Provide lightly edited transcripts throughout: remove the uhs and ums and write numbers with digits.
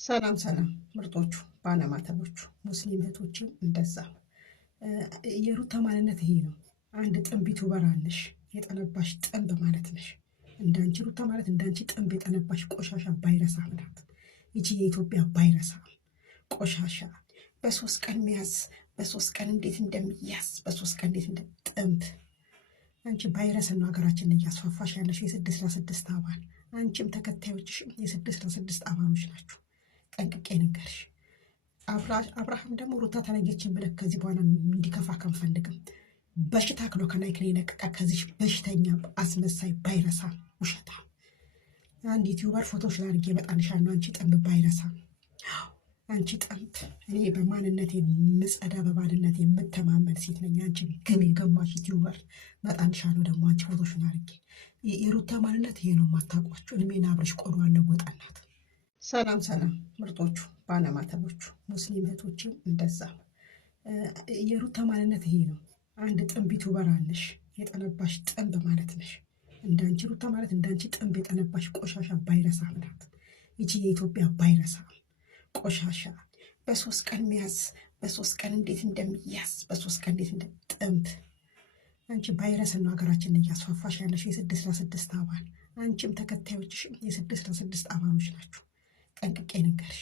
ሰላም ሰላም ምርጦቹ ባለማተቦቹ ሙስሊም እህቶችም እንደዛ የሩታ ማንነት ይሄ ነው። አንድ ጥንብ ዩቲዩበር አለሽ፣ የጠነባሽ ጥንብ ማለት ነሽ። እንዳንቺ ሩታ ማለት እንዳንቺ ጥንብ የጠነባሽ ቆሻሻ ባይረሳ ናት። ይቺ የኢትዮጵያ ባይረሳ ቆሻሻ በሶስት ቀን ሚያዝ በሶስት ቀን እንዴት እንደሚያዝ በሶስት ቀን እንዴት ጥንብ አንቺ ቫይረስ ነው ሀገራችንን እያስፋፋሽ ያለሽ። የ6 አባል አንቺም ተከታዮችሽ የ6 አባሎች ናችሁ። ጠንቅቄ ንገርሽ። አብርሃም ደግሞ ሩታ ተለየችን ብለህ ከዚህ በኋላ እንዲከፋ ከንፈልግም። በሽታ ክሎ ከናይክን የነቀቃ ከዚህ በሽተኛ አስመሳይ ባይረሳ ውሸታ አንድ ዩቲዩበር ፎቶች ላድርጌ በጣንሻለሁ። አንቺ ጠንብ ባይረሳ አንቺ ጠንብ። እኔ በማንነት የምጸዳ በባልነት የምተማመን ሴት ነኝ። አንቺ ግን የገማሽ ዩቲዩበር በጣንሻለሁ። ደግሞ አንቺ ፎቶች ላድርጌ የሩታ ማንነት ይሄ ነው። የማታውቋቸው እድሜና አብረሽ ቆዶ አለወጣናት። ሰላም ሰላም ምርጦቹ ባለማተቦቹ ሙስሊም እህቶችም እንደዛ የሩታ ማንነት ይሄ ነው። አንድ ጥንብ ዩቲዩበር አለሽ፣ የጠነባሽ ጥንብ ማለት ነሽ። እንዳንቺ ሩታ ማለት እንዳንቺ ጥንብ የጠነባሽ ቆሻሻ ባይረሳ ናት። ይቺ የኢትዮጵያ ባይረሳ ቆሻሻ በሶስት ቀን ሚያዝ በሶስት ቀን እንዴት እንደሚያዝ በሶስት ቀን እንዴት ጥንብ አንቺ ቫይረስ ነው ሀገራችንን እያስፋፋሽ ያለሽ። የ6 አባል አንቺም ተከታዮችሽ የ6 አባሎች ናችሁ። ጠንቅቄ ንገርሽ።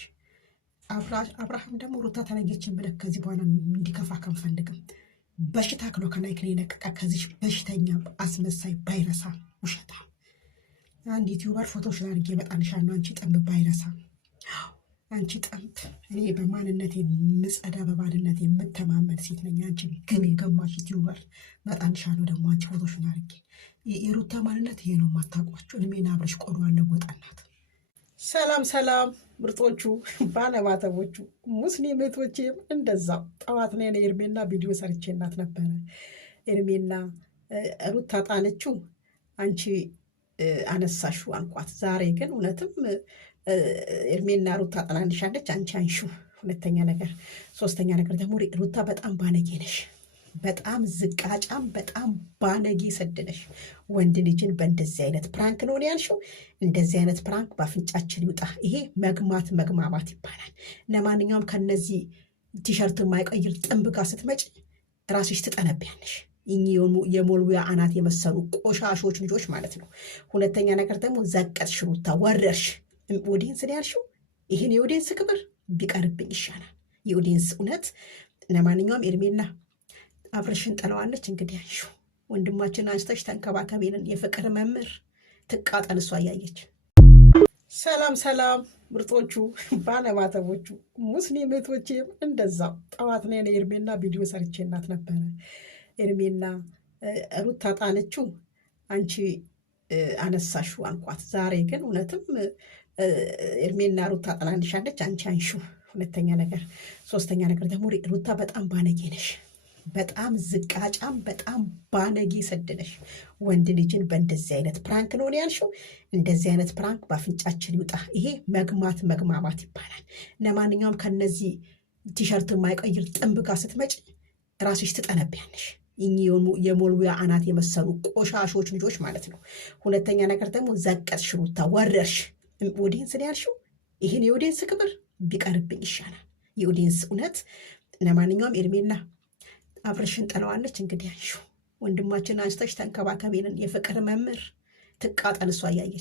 አብርሃም ደግሞ ሩታ ተለየችን ብለህ ከዚህ በኋላ እንዲከፋ ከንፈልግም። በሽታ ክሎ ከናይክን የነቀቃ ከዚህ በሽተኛ አስመሳይ ባይረሳ ውሸታ አንድ ዩቲዩበር ፎቶች ላድርጌ በጣንሻለሁ። አንቺ ጠንብ ባይረሳ አንቺ ጠንብ። እኔ በማንነት የምጸዳ በባልነት የምተማመን ሴት ነኝ። አንቺ ግን የገማሽ ዩቲዩበር በጣንሻለሁ። ደግሞ አንቺ ፎቶች ላድርጌ የሩታ ማንነት ይሄ ነው። የማታውቋቸው እድሜና አብረሽ ቆዶ አለወጣናት። ሰላም ሰላም ምርጦቹ ባለማተቦቹ ሙስሊም እህቶቼም እንደዛው። ጠዋት ላይ ኤርሜና ቪዲዮ ሰርቼ እናት ነበረ። ኤርሜና ሩታ ጣለችው፣ አንቺ አነሳሹ አልኳት። ዛሬ ግን እውነትም ኤርሜና ሩታ ጣላንሻለች፣ አንቺ አንሹ። ሁለተኛ ነገር ሶስተኛ ነገር ደግሞ ሩታ በጣም ባለጌ ነሽ፣ በጣም ዝቃጫም፣ በጣም ባለጌ ሰድነሽ። ወንድ ልጅን በእንደዚህ አይነት ፕራንክ ነው ያልሽው። እንደዚህ አይነት ፕራንክ በአፍንጫችን ይውጣ። ይሄ መግማማት ይባላል። ለማንኛውም ከነዚህ ቲሸርት የማይቀይር ጥንብ ጋር ስትመጪ ራስሽ ትጠነቢያለሽ። የሞልዊያ አናት የመሰሉ ቆሻሾች ልጆች ማለት ነው። ሁለተኛ ነገር ደግሞ ዘቀጥሽ፣ ሩታ ወረርሽ። ኦዲየንስ ነው ያልሽው። ይህን የኦዲየንስ ክብር ቢቀርብኝ ይሻላል፣ የኦዲየንስ እውነት። ለማንኛውም ኤርሜላ አብረሽን ጥለዋለች። እንግዲህ አንሹ ወንድማችን አንስተሽ ተንከባከቤንን። የፍቅር መምህር ትቃጠል እሷ እያየች። ሰላም ሰላም ምርጦቹ ባለማተቦቹ ሙስሊም እህቶቼም እንደዛው። ጠዋት ላይ ኤርሜና ቪዲዮ ሰርቼ እናት ነበረ። ኤርሜና ሩታ ጣለችው፣ አንቺ አነሳሹ አልኳት። ዛሬ ግን እውነትም ኤርሜና ሩታ ጣላንሻለች፣ አንቺ አንሹ። ሁለተኛ ነገር ሶስተኛ ነገር ደግሞ ሩታ በጣም ባለጌ ነሽ፣ በጣም ዝቃጫም፣ በጣም ባለጌ ሰድነሽ። ወንድ ልጅን በእንደዚህ አይነት ፕራንክ ነው ያልሽው። እንደዚህ አይነት ፕራንክ በአፍንጫችን ይውጣ። ይሄ መግማማት ይባላል። ለማንኛውም ከነዚህ ቲሸርት የማይቀይር ጥንብ ጋር ስትመጪ ራስሽ ትጠነቢያለሽ። የሞልዊያ አናት የመሰሉ ቆሻሾች ልጆች ማለት ነው። ሁለተኛ ነገር ደግሞ ዘቀጥሽ፣ ሩታ ወረርሽ። ኦዲየንስ ነው ያልሽው። ይህን የኦዲየንስ ክብር ቢቀርብኝ ይሻላል፣ የኦዲየንስ እውነት። ለማንኛውም ኤርሜላ አብረሽን ጥለዋለች። እንግዲህ አንሹ ወንድማችን አንስተሽ ተንከባከቤንን። የፍቅር መምህር ትቃጠል እሷ እያየች።